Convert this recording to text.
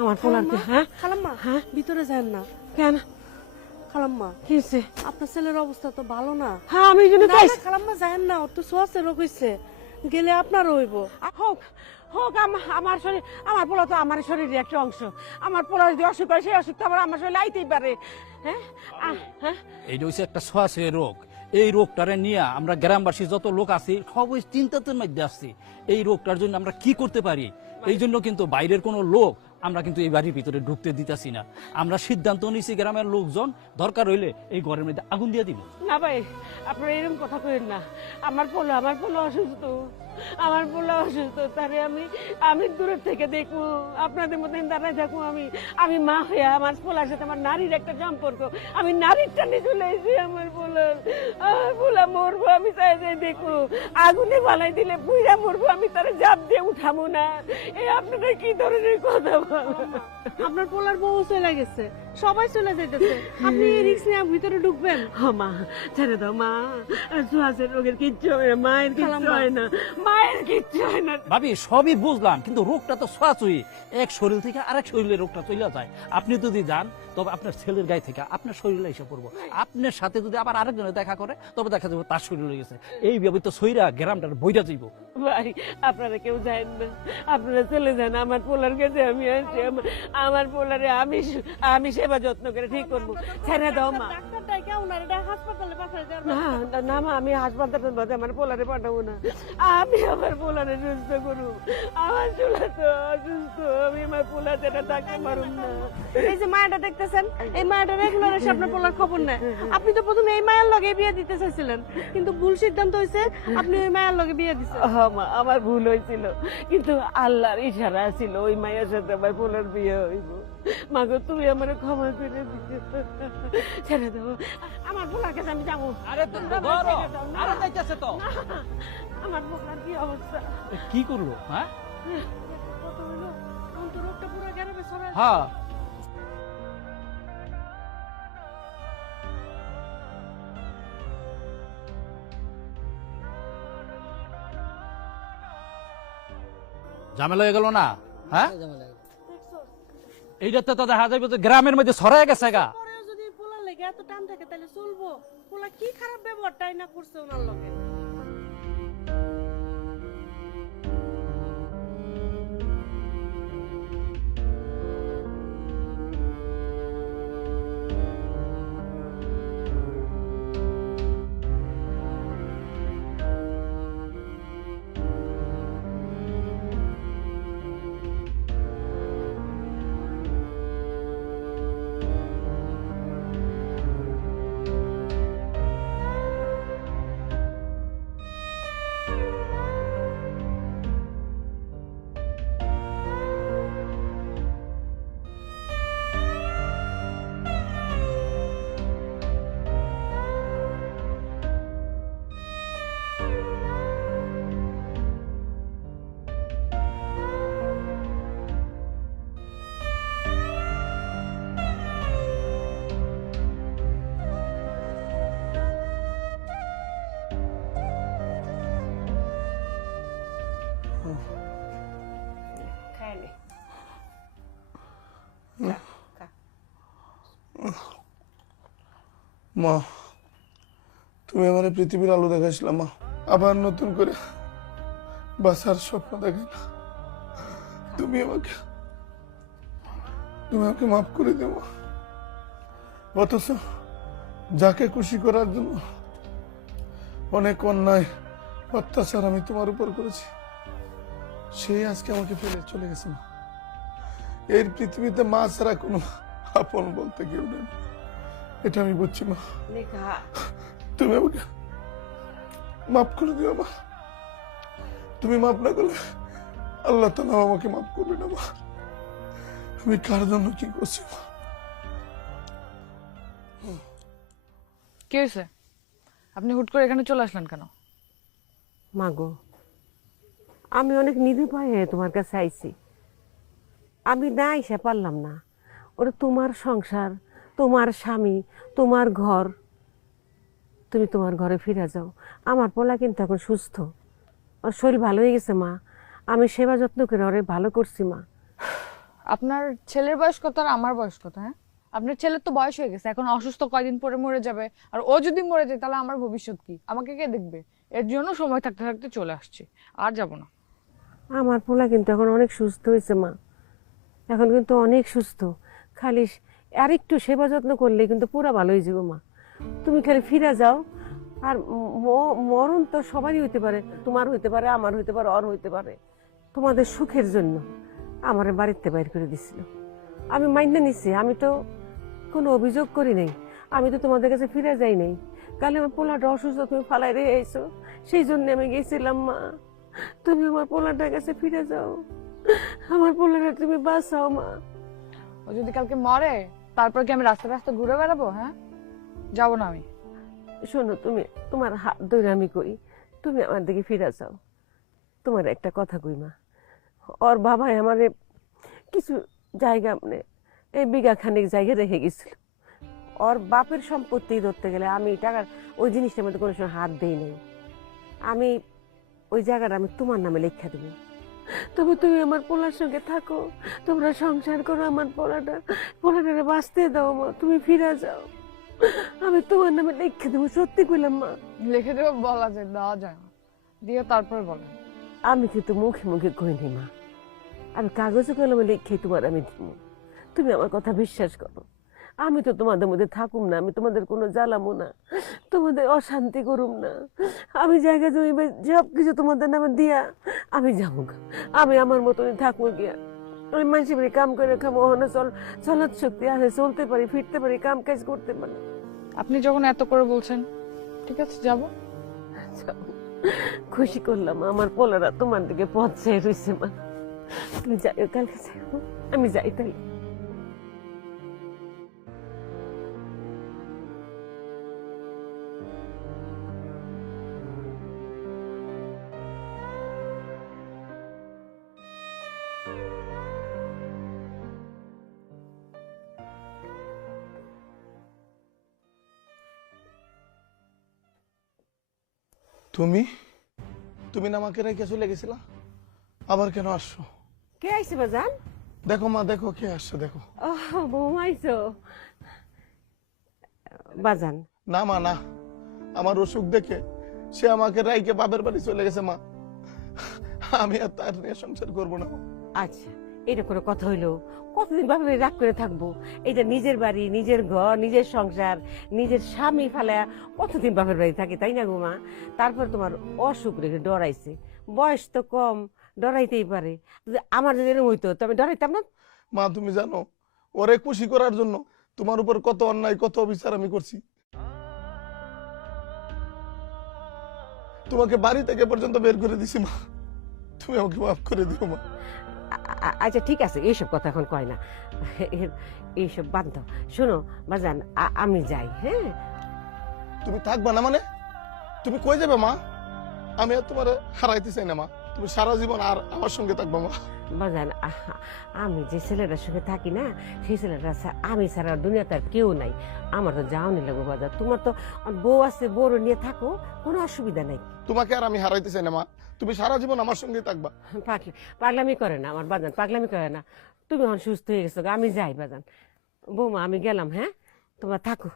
আমার পোলারকে। হ্যাঁ খালাম্মা, হ্যাঁ ভিতরে যান না। কেন খালাম্মা, কি হয়েছে? আপনার ছেলের অবস্থা তো ভালো না। হ্যাঁ আমি এই জন্য না, না, খালাম্মা যান না, ওর তো সোয়াসে রোগ হইছে, গেলে আপনারও হইব। হোক হোক আমার শরীর, আমার পোলা তো আমার শরীরের একটা অংশ। আমার পোলা যদি অসুখ হয় সেই অসুখ তো আমার শরীরে আইতেই পারে। হ্যাঁ হ্যাঁ এইটা হচ্ছে একটা ছোঁয়াছে রোগ। এই রোগটারে নিয়ে আমরা গ্রামবাসী যত লোক আছি সবই চিন্তার মধ্যে আসছি। এই রোগটার জন্য আমরা কি করতে পারি, এই জন্য কিন্তু বাইরের কোনো লোক আমরা কিন্তু এই বাড়ির ভিতরে ঢুকতে দিতেছি না। আমরা সিদ্ধান্ত নিয়েছি গ্রামের লোকজন দরকার হইলে এই ঘরের মধ্যে আগুন দিয়ে দিব। না ভাই, আপনারা এরকম কথা কইেন না। আমার পোলা অসুস্থ, আমার পোলা অসুস্থ। তারে আমি দূরের থেকে দেখবো, আপনাদের মধ্যে দাঁড়ায় থাকবো। আমি মা হয়ে আমার পোলার সাথে আমার নারীর একটা সম্পর্ক, আমি নারীর টানে চলে এসেছি। আমার পোলা মরবো, আমি চাই যাই দেখবো। আগুনে বালাই দিলে পুইরা মরবো, আমি তারে জাপ দিয়ে উঠাবো না। এই আপনারা কি ধরনের কথা বলেন? আপনার পোলার বউ চলে গেছে, সবাই চলে যাইতেছে, আপনি এই রিস্ক নিয়ে ভিতরে ঢুকবেন? মা ছেড়ে দাও মা, ছোঁয়াচে রোগের কিচ্ছু হয় না, মায়ের কিচ্ছু হয় না, মায়ের কিচ্ছু হয় না। ভাবি সবই বুঝলাম, কিন্তু রোগটা তো ছোঁয়াছুঁই, এক শরীর থেকে আরেক শরীরে রোগটা চলে যায়। আপনি যদি যান তবে আপনার ছেলের গায়ে থেকে আপনার শরীরে এসে পড়বো। আপনার সাথে যদি আবার আরেকজনের দেখা করে তবে দেখা যাবে তার শরীরে গেছে। এইভাবে তো সইরা গ্রামটার বইটা যাইব। ভাই আপনারা কেউ যান না, আপনারা চলে যান। আমার পোলার কাছে আমি আছি, আমার পোলারে আমি সেবা যত্ন করে ঠিক করবো। ছেড়ে দাও মা। ডাক্তারটাই কেউ না, এটা হাসপাতালে পাঠাই দেন। না মা, আমি হাসপাতালের মধ্যে আমার পোলারে পাঠাবো না। আমি আমার পোলারে সুস্থ করবো। আমার চুলা তো অসুস্থ, আমি আমার পোলা যেটা থাকতে পারুম না। এই যে মায়াটা দেখতেছেন, এই মায়াটা রেগুলার এসে আপনার পোলার খবর নেয়। আপনি তো প্রথমে এই মায়ের লগে বিয়ে দিতে চাইছিলেন, কিন্তু ভুল সিদ্ধান্ত হয়েছে, আপনি ওই মায়ের লগে বিয়ে দিচ্ছেন। মা আমার ভুল হয়েছিল, কিন্তু আল্লাহর ইশারা ছিল ওই মায়ের সাথে আমার পোলার বিয়ে হইব। মাগো তুমি আমার ক্ষমা করে দিও, ছেড়ে দেবো। আমার পোলার কাছে আমি যাবো। আমার পোলার কি অবস্থা? কি করলো? হ্যাঁ কত হইলো? অন্তরটা পুরো গ্রামে ছড়ায়। হ্যাঁ ঝামেলা হয়ে গেল না? হ্যাঁ এইটাতে তো দেখা যাবে যে গ্রামের মধ্যে ছড়াই গেছে গা। পরেও যদি পোলার লেগে এত টান থাকে তাহলে চলবো? পোলা কি খারাপ ব্যবহারটাই না করছে ওনার লগে। মা, তুমি আমার পৃথিবীর আলো দেখাইছিলাম মা, আবার নতুন করে বাসার স্বপ্ন দেখে না। তুমি আমাকে মাফ করে দেও মা। অথচ যাকে খুশি করার জন্য অনেক অন্যায় অত্যাচার আমি তোমার উপর করেছি, সেই আজকে আমাকে ফেলে চলে গেছে মা। এই পৃথিবীতে মা ছাড়া কোনো আপন বলতে কেউ নেই, এটা আমি বুঝছি মা। তুমি আমাকে মাফ করে দিও মা। তুমি মাফ না করলে আল্লাহ তাআলা আমাকে মাফ করবে না মা। আমি কার জন্য কি করছি মা? কি হয়েছে? আপনি হুট করে এখানে চলে আসলেন কেন? মাগো, আমি অনেক নিরুপায় হয়ে তোমার কাছে আইছি। আমি না এসে পারলাম না। ওরা তোমার সংসার, তোমার স্বামী, তোমার ঘর, তুমি তোমার ঘরে ফিরে যাও। আমার পোলা কিন্তু এখন সুস্থ, ওর শরীর ভালো হয়ে গেছে মা। আমি সেবা যত্ন করে ওরে ভালো করছি মা। আপনার ছেলের বয়স কত আর আমার বয়স কত? হ্যাঁ, আপনার ছেলের তো বয়স হয়ে গেছে, এখন অসুস্থ, কয়দিন পরে মরে যাবে। আর ও যদি মরে যায় তাহলে আমার ভবিষ্যৎ কি? আমাকে কে দেখবে? এর জন্য সময় থাকতে থাকতে চলে আসছি, আর যাব না। আমার পোলা কিন্তু এখন অনেক সুস্থ হয়েছে মা, এখন কিন্তু অনেক সুস্থ। খালি আর একটু সেবা যত্ন করলে কিন্তু পুরা ভালো হয়ে যাবো মা। তুমি খালি ফিরে যাও। আর মরণ তো সবারই হইতে পারে, তোমার হইতে পারে, আমার হইতে পারে, ওর হইতে পারে। তোমাদের সুখের জন্য আমার বাড়িতে বাইর করে দিছিল, আমি মাইনে নিছি। আমি তো কোনো অভিযোগ করি নাই, আমি তো তোমাদের কাছে ফিরে যাই নাই। কালে আমার পোলাটা অসুস্থ, তুমি ফালাই রেখে আইছো, সেই জন্য আমি গেছিলাম মা। তুমি আমার পোলাটার কাছে ফিরে যাও, আমার পোলাটা তুমি বাঁচাও মা। ও যদি কালকে মরে তারপর কি আমি রাস্তায় রাস্তায় ঘুরে বেড়াবো? হ্যাঁ, যাব না আমি। শোনো, তুমি তোমার হাত ধরে আমি কই, তুমি আমার দিকে ফিরে যাও। তোমার একটা কথা কই মা, ওর বাবাই আমারে কিছু জায়গা, মানে এই বিঘা খানিক জায়গা রেখে গেছিল। ওর বাপের সম্পত্তি ধরতে গেলে আমি টাকার ওই জিনিসটার মধ্যে কোনো সময় হাত দেই নাই। আমি ওই জায়গাটা আমি তোমার নামে লেখা দেবো। তবে তুমি আমার পোলার সঙ্গে থাকো, তোমরা সংসার করো, আমার পোলাটারে বাঁচতে দাও মা। তুমি ফিরে যাও, আমি তোমার নামে লেখা দেবো। সত্যি কইলাম মা। লিখে দেবো বলা যায়, দেওয়া যায় না, দিয়ে তারপরে বলেন। আমি কিন্তু মুখে মুখে কইনি মা, আমি কাগজে কলমে লিখে তোমার আমি দিব। তুমি আমার কথা বিশ্বাস করো। আমি তো তোমাদের মধ্যে থাকুম না, আমি তোমাদের কোনো জ্বালামো না, তোমাদের অশান্তি করুম না। আমি জায়গা জমি সব কিছু তোমাদের নামে দিয়া আমি যাবো, আমি আমার মতনই থাকবো গিয়া। আমি মানুষের বাড়ি কাম করে খাবো, ওখানে চলার শক্তি আছে, চলতে পারি, ফিরতে পারি, কাম কাজ করতে পারি। আপনি যখন এত করে বলছেন, ঠিক আছে যাব। খুশি করলাম, আমার পোলারা তোমার দিকে পথ চেয়ে রয়েছে মা। তুমি যাই, কালকে যাইও, আমি যাই তাই। তুমি তুমি না আমাকে রেখে চলে গেছিলা, আবার কেন আসছো? কে আইছে বাজান? দেখো মা, দেখো কে আসছে, দেখো। বৌমা আইছো বাজান? না মা, না, আমার অসুখ দেখে সে আমাকে রাইকে বাপের বাড়ি চলে গেছে মা। আমি আর তার নিয়ে সংসার করবো না। আচ্ছা, এটা কোনো কথা হইলো? কতদিন ভাবে রাগ করে থাকবো? এটা নিজের বাড়ি, নিজের ঘর, নিজের সংসার, নিজের স্বামী ফালায়া কতদিন বাপের বাড়ি থাকে, তাই না গো মা? তারপর তোমার অসুখ রেখে ডরাইছে, বয়স তো কম, ডরাইতেই পারে। আমার যদি এরকম হইতো তো আমি ডরাইতাম না। মা তুমি জানো, ওরে খুশি করার জন্য তোমার উপর কত অন্যায়, কত অবিচার আমি করছি। তোমাকে বাড়ি থেকে পর্যন্ত বের করে দিছি মা, তুমি আমাকে মাফ করে দিও মা। আচ্ছা ঠিক আছে, এইসব কথা এখন কয় না, এইসব বাদ দাও। শোনো বাজান, আমি যাই। হ্যাঁ, তুমি থাকবা না মানে? তুমি কই যাবে মা? আমি আর তোমার হারাইতে চাই না মা, তুমি সারা জীবন আর আমার সঙ্গে থাকবা মা। বাজান, আমি যে ছেলেটার সঙ্গে থাকি না, সেই ছেলেটা আমি ছাড়া দুনিয়াতে আর কেউ নাই। আমার তো যাও নি লাগবো বাজার, তোমার তো বউ আছে, বউর নিয়ে থাকো, কোনো অসুবিধা নাই। তোমাকে আর আমি হারাইতে চাই না মা, তুমি সারা জীবন আমার সঙ্গে থাকবা। পাগলামি করে না আমার বাজান, পাগলামি করে না। তুমি এখন সুস্থ হয়ে গেছো, আমি যাই বাজান। বৌমা আমি গেলাম। হ্যাঁ, তোমরা থাকো।